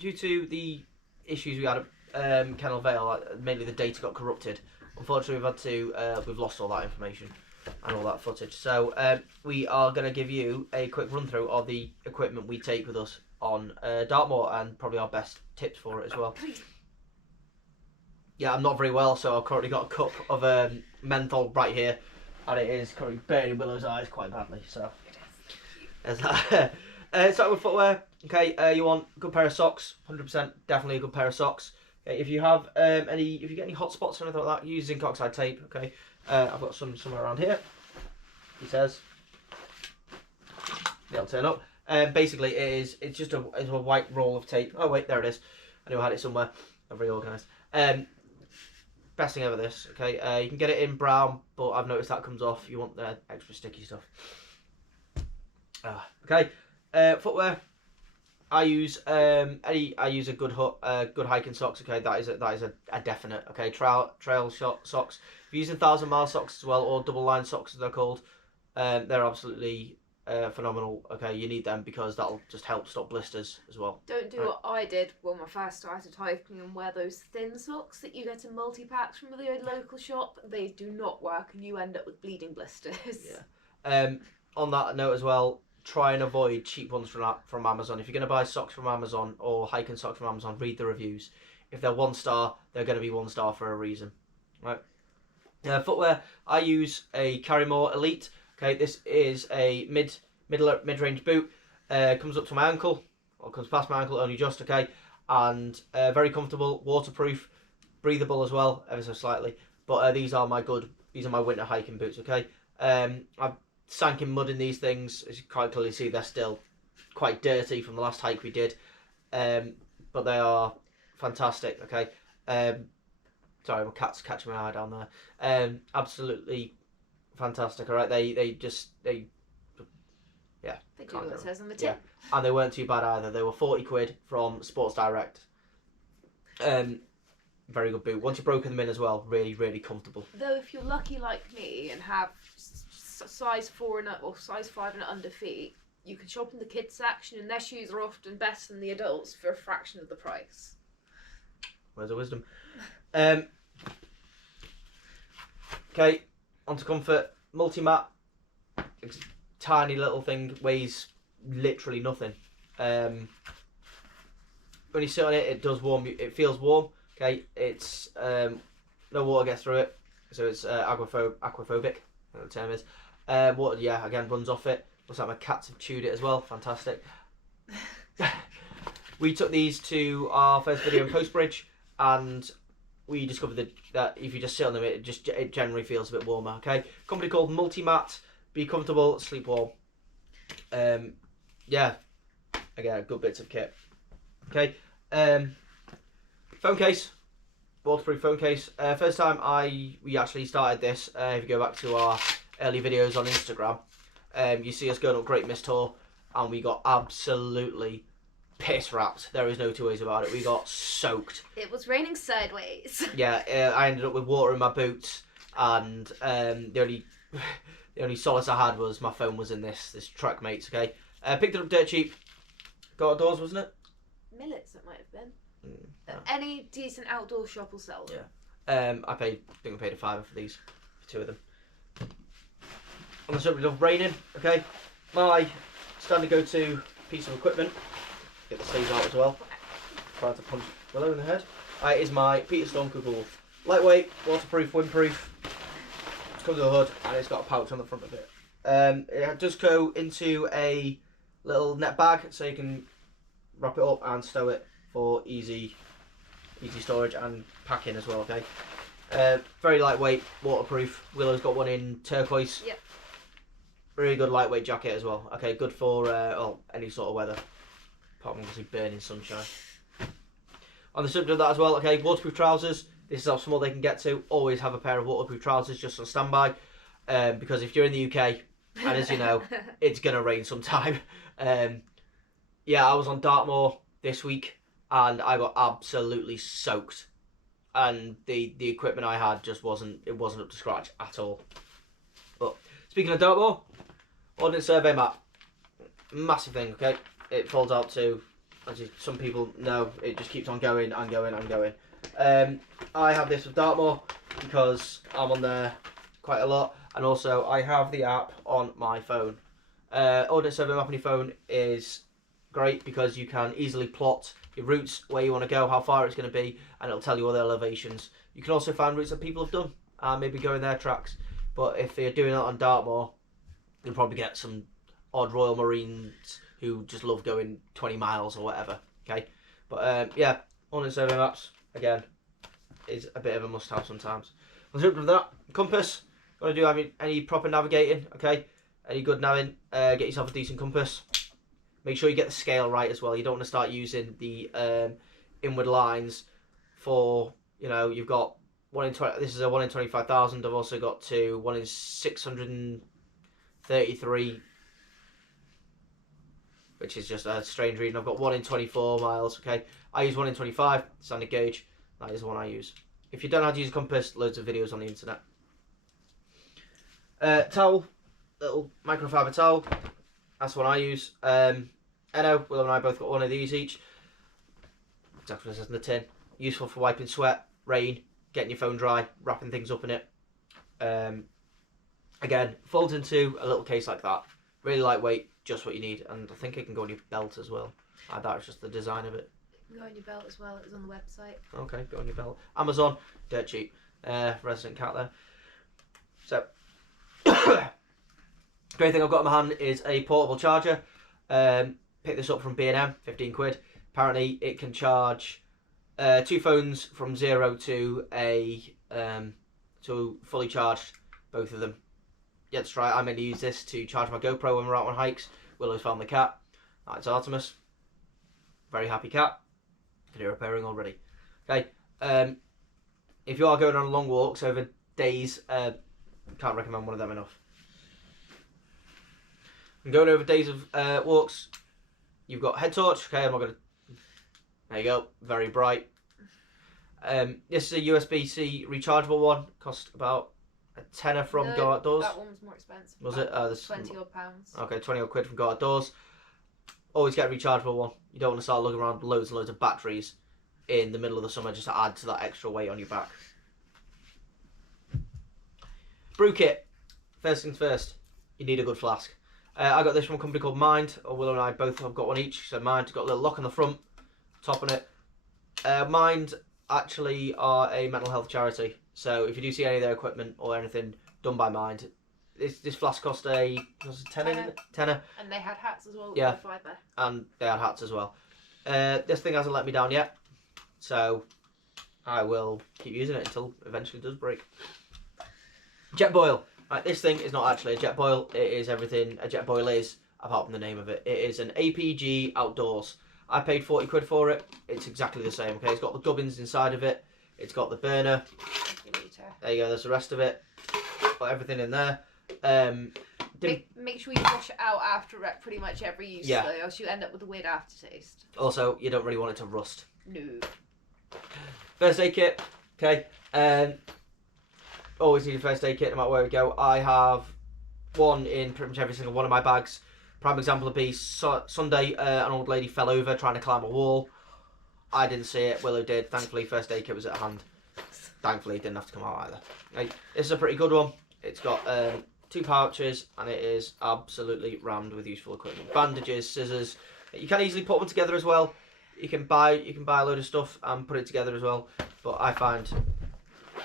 due to the issues we had at Kennel Vale, mainly the data got corrupted. Unfortunately, we've lost all that information and all that footage. So we are going to give you a quick run through of the equipment we take with us on Dartmoor, and probably our best tips for it as well. Yeah, I'm not very well, so I've currently got a cup of menthol right here, and it is currently burning Willow's eyes quite badly. So there's that. Starting with footwear. Okay, you want a good pair of socks. 100%, definitely a good pair of socks. Okay, if you have if you get any hot spots or anything like that, use zinc oxide tape. Okay, I've got some somewhere around here. He says they'll turn up. Basically, it's just a white roll of tape. Oh wait, there it is. I knew I had it somewhere. I'm very organised. Best thing ever, this. Okay, you can get it in brown, but I've noticed that comes off. You want the extra sticky stuff. Okay, footwear. I use a good hiking socks. Okay, that is a definite. Okay, trail shot socks. If you're using 1,000-mile socks as well, or double line socks as they're called, they're absolutely phenomenal. Okay, you need them because that'll just help stop blisters as well. Don't do what I did when I first started hiking and wear those thin socks that you get in multi-packs from the local shop. They do not work and you end up with bleeding blisters. Yeah. On that note as well, try and avoid cheap ones from Amazon. If you're going to buy socks from Amazon or hiking socks from Amazon, read the reviews. If they're 1 star, they're going to be 1 star for a reason. Right. Footwear, I use a Carrymore Elite. Okay, this is a mid-range boot. Comes up to my ankle, or comes past my ankle only just. Okay, and very comfortable, waterproof, breathable as well, ever so slightly. But these are my winter hiking boots. Okay, I've sank in mud in these things. As you quite clearly see, they're still quite dirty from the last hike we did, but they are fantastic. Okay, sorry, my cat's catching my eye down there. Absolutely fantastic. All right, they yeah, they do what it says on the tin. Yeah, and they weren't too bad either. They were 40 quid from Sports Direct. Very good boot. Once you've broken them in as well, really, really comfortable. Though if you're lucky like me and have size 4 or size 5 and under feet, you can shop in the kids section and their shoes are often better than the adults for a fraction of the price. Where's the wisdom? Okay, onto comfort. Multi-mat, tiny little thing, weighs literally nothing. When you sit on it, it does warm. It feels warm. Okay, it's no water gets through it, so it's aquaphobic. What the term is. Water, yeah, again runs off it. Looks like my cats have chewed it as well. Fantastic. We took these to our first video in Postbridge, and we discovered that if you just sit on them, it generally feels a bit warmer. Okay, company called Multimat. Be comfortable, sleep warm. Yeah, again, good bits of kit. Okay, phone case, waterproof phone case. First time we actually started this. If you go back to our early videos on Instagram, you see us going up Great Mist Tour, and we got absolutely piss wrapped. There is no two ways about it. We got soaked. It was raining sideways. Yeah, I ended up with water in my boots, and the only solace I had was my phone was in this Trackmates. Okay, picked it up dirt cheap. Got outdoors, wasn't it? Millets, it might have been. Any decent outdoor shop will sell them. Yeah. I think I paid a £5 for these, for 2 of them. On the subject of raining, okay, my standard go-to piece of equipment. Get the sleeves out as well. Try to punch Willow in the head. Is my Peter Storm Cool. Lightweight, waterproof, windproof. It comes with a hood and it's got a pouch on the front of it. It does go into a little net bag, so you can wrap it up and stow it for easy storage and packing as well. Okay. Very lightweight, waterproof. Willow's got one in turquoise. Yep. Really good lightweight jacket as well. Okay, good for any sort of weather. Apart from obviously burning sunshine. On the subject of that as well, okay, waterproof trousers. This is how small they can get to. Always have a pair of waterproof trousers just on standby. Because if you're in the UK, and as you know, it's going to rain sometime. Yeah, I was on Dartmoor this week and I got absolutely soaked. And the equipment I had just wasn't up to scratch at all. But speaking of Dartmoor, Ordnance Survey map. Massive thing, okay? It folds out to as some people know, it just keeps on going and going and going. I have this with Dartmoor because I'm on there quite a lot, and also I have the app on my phone. Ordnance Survey map on your phone is great because you can easily plot your routes, where you want to go, how far it's going to be, and it'll tell you all the elevations. You can also find routes that people have done and maybe go in their tracks. But if they're doing it on Dartmoor, you'll probably get some odd Royal Marines who just love going 20 miles or whatever. Okay, but yeah, Ordnance Survey maps again is a bit of a must-have sometimes. Let's jump to that. Compass. Got to do any proper navigating. Okay, any good navigation. Get yourself a decent compass. Make sure you get the scale right as well. You don't want to start using the inward lines for, you've got 1 in 20. This is a 1 in 25,000. I've also got 1 in 633, which is just a strange reading. I've got 1 in 24 miles. Okay, I use 1 in 25 standard gauge. That is the one I use. If you don't know how to use a compass, loads of videos on the internet. Towel, little microfiber towel. That's what I use. Enno, Will and I both got one of these each. Exactly as it says in the tin. Useful for wiping sweat, rain, getting your phone dry, wrapping things up in it. Again, folds into a little case like that. Really lightweight, just what you need. And I think it can go on your belt as well. That was just the design of it. It can go on your belt as well. It was on the website. Okay, go on your belt. Amazon, dirt cheap. Resident cat there. So, great thing I've got in my hand is a portable charger. Pick this up from B&M, 15 quid. Apparently it can charge 2 phones from 0 to fully charged, both of them. Yeah, that's right. I mainly use this to charge my GoPro when we're out on hikes. Willow's found the cat. That's Artemis. Very happy cat. Can hear her purring already. Okay. If you are going on long walks over days, can't recommend one of them enough. And going over days of walks, you've got head torch. Okay, I'm not gonna. There you go. Very bright. This is a USB-C rechargeable one. Cost about a tenner from Go Outdoors. That one was more expensive. Was it? There's 20 odd pounds. Okay, 20 odd quid from Go Outdoors. Always get a rechargeable one. You don't want to start looking around loads and loads of batteries in the middle of the summer just to add to that extra weight on your back. Brew kit. First things first, you need a good flask. I got this from a company called Mind. Willow and I both have got one each. So Mind's got a little lock on the front, top on it. Mind actually are a mental health charity. So if you do see any of their equipment or anything done by Mind, this flask cost a tenner. And they had hats as well. Yeah. Fibre. And they had hats as well. This thing hasn't let me down yet, so I will keep using it until eventually it does break. Jet boil. Right, this thing is not actually a jet boil. It is everything a jet boil is, apart from the name of it. It is an APG Outdoors. I paid 40 quid for it. It's exactly the same. Okay, it's got the gubbins inside of it. It's got the burner. There you go. There's the rest of it. Got everything in there. Make sure you wash it out after pretty much every use, yeah. Though, else you end up with a weird aftertaste. Also, you don't really want it to rust. No. First aid kit. Okay. Always need a first aid kit no matter where we go. I have one in pretty much every single one of my bags. Prime example would be Sunday, an old lady fell over trying to climb a wall. I didn't see it, Willow did. Thankfully, first aid kit was at hand. Thankfully, it didn't have to come out either. Right, this is a pretty good one. It's got 2 pouches and it is absolutely rammed with useful equipment. Bandages, scissors. You can easily put one together as well. You can buy a load of stuff and put it together as well. But I find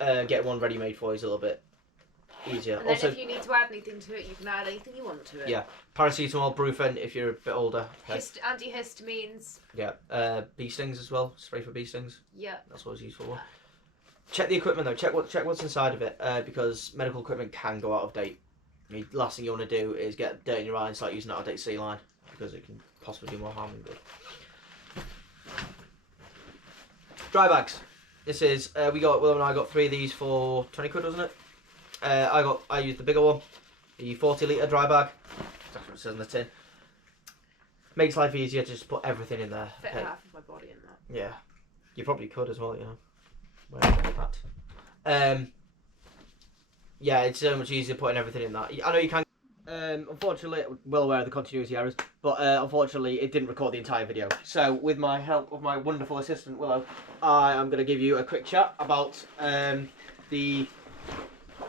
getting one ready made for you is a little bit easier. And then also, if you need to add anything to it, you can add anything you want to it. Yeah, paracetamol, Brufen if you're a bit older. Okay. Antihistamines. Yeah, bee stings as well. Spray for bee stings. Yeah, that's always useful one. Check the equipment though. Check what's inside of it because medical equipment can go out of date. I mean, last thing you want to do is get dirt in your eye and start using out of date sea line because it can possibly do more harm than good. Dry bags. This is Will and I got 3 of these for 20 quid, wasn't it? I used the bigger one, the 40 litre dry bag. That's what it says in the tin. Makes life easier to just put everything in there. Fit half of my body in that. Yeah, you probably could as well, you know. Wearing that. Yeah, it's so much easier putting everything in that. I know you can. unfortunately, well aware of the continuity errors, but unfortunately it didn't record the entire video. So with my help of my wonderful assistant Willow, I am going to give you a quick chat about the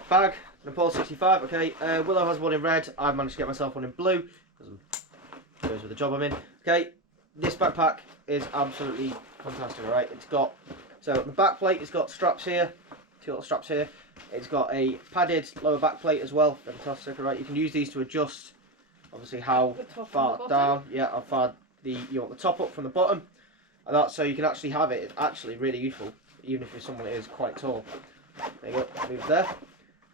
bag, Nepal 65. Okay, Willow has one in red. I've managed to get myself one in blue, because goes with the job I'm in. Okay, this backpack is absolutely fantastic. All right, it's got, so the back plate, it's got straps here, 2 little straps here. It's got a padded lower back plate as well. Fantastic. All right, you can use these to adjust, obviously, how far down, yeah, how far you want the top up from the bottom, and that's so you can actually have it. It's actually really useful, even if you're someone who is quite tall. There you go, move there.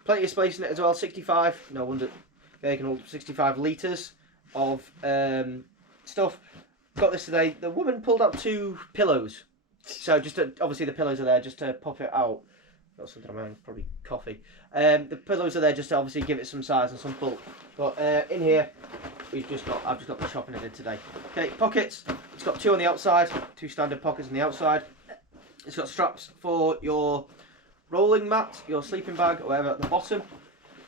Plenty of space in it as well. 65. No wonder. Okay, you can hold 65 litres of stuff. Got this today. The woman pulled up 2 pillows, so just to, obviously the pillows are there just to pop it out. Got something on my hand, probably coffee. The pillows are there just to obviously give it some size and some bulk. But in here, I've just got the shopping I did today. Okay, pockets. It's got 2 on the outside, 2 standard pockets on the outside. It's got straps for your rolling mat, your sleeping bag, or whatever at the bottom.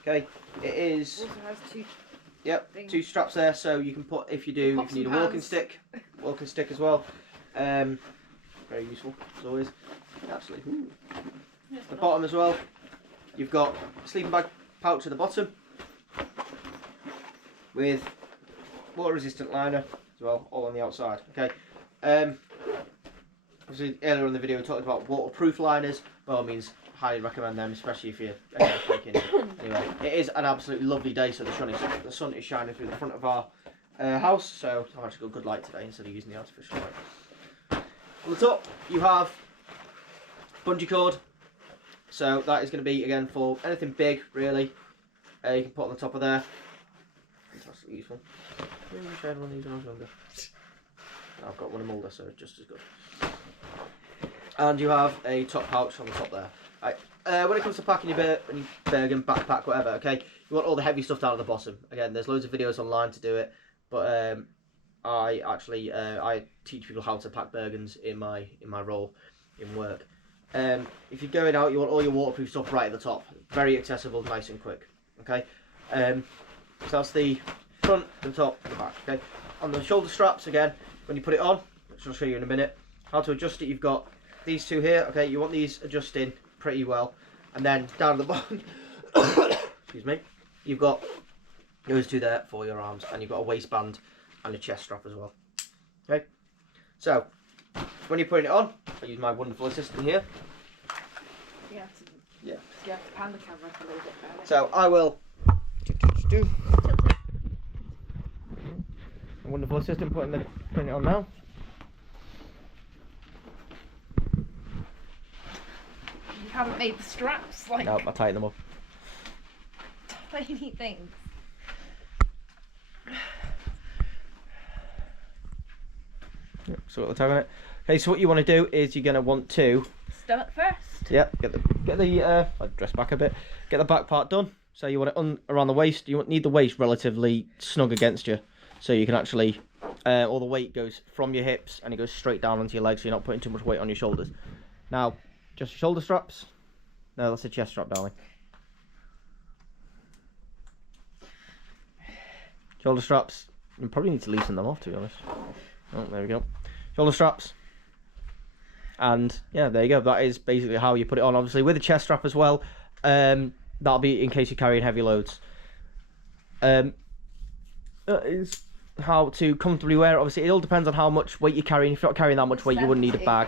Okay, it is. Also has 2. Yep, things. 2 straps there, so you can put if you need a walking stick as well. Very useful as always. Actually, the bottom as well. You've got a sleeping bag pouch at the bottom with water resistant liner as well, all on the outside. Okay. Obviously earlier in the video we talked about waterproof liners. By all means, highly recommend them, especially if you're breaking. Anyway, it is an absolutely lovely day, so the sun is shining through the front of our house, so I've actually got good light today instead of using the artificial light. On the top you have bungee cord, so that is going to be again for anything big really. You can put on the top of there. Fantastically useful. Maybe I wish I had one of these when I was younger. I've got one in Mulder, so it's just as good. And you have a top pouch on the top there. Right. When it comes to packing your Bergen backpack, whatever, okay, you want all the heavy stuff down at the bottom. Again, there's loads of videos online to do it, but I actually I teach people how to pack Bergens in my role in work. If you're going out, you want all your waterproof stuff right at the top. Very accessible, nice and quick. Okay, so that's the front, the top, the back. Okay, on the shoulder straps again, when you put it on, which I'll show you in a minute, how to adjust it. You've got these 2 here. Okay, you want these adjusting pretty well, and then down at the bottom, excuse me, you've got those 2 there for your arms, and you've got a waistband and a chest strap as well. Okay, so when you're putting it on, I use my wonderful assistant here. You have to pan the camera a little bit better. So I will do a wonderful assistant putting it on now. You haven't made the straps like. No, I tighten them up. Tiny things. Yep, so we'll tag on it. Okay, so what you want to do is you're going to want to Stomach first. Yep, get the I'll dress back a bit. Get the back part done. So you want it around the waist. You need the waist relatively snug against you, so you can actually all the weight goes from your hips and it goes straight down onto your legs, so you're not putting too much weight on your shoulders. Now, just your shoulder straps. No, that's a chest strap, darling. Shoulder straps. You probably need to loosen them off, to be honest. Oh, there we go. Shoulder straps. And yeah, there you go. That is basically how you put it on. Obviously, with a chest strap as well. That'll be in case you're carrying heavy loads. That is how to comfortably wear it. Obviously, it all depends on how much weight you're carrying. If you're not carrying that much weight, you wouldn't need a bag.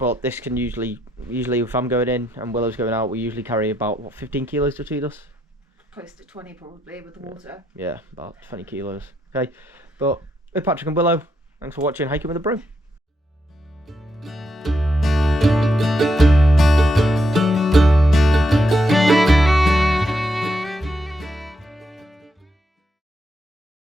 But this can usually if I'm going in and Willow's going out, we usually carry about, what, 15 kilos to feed us? Close to 20 probably with the water. Yeah, about 20 kilos. Okay, but with Patrick and Willow, thanks for watching Hiking with the Brew.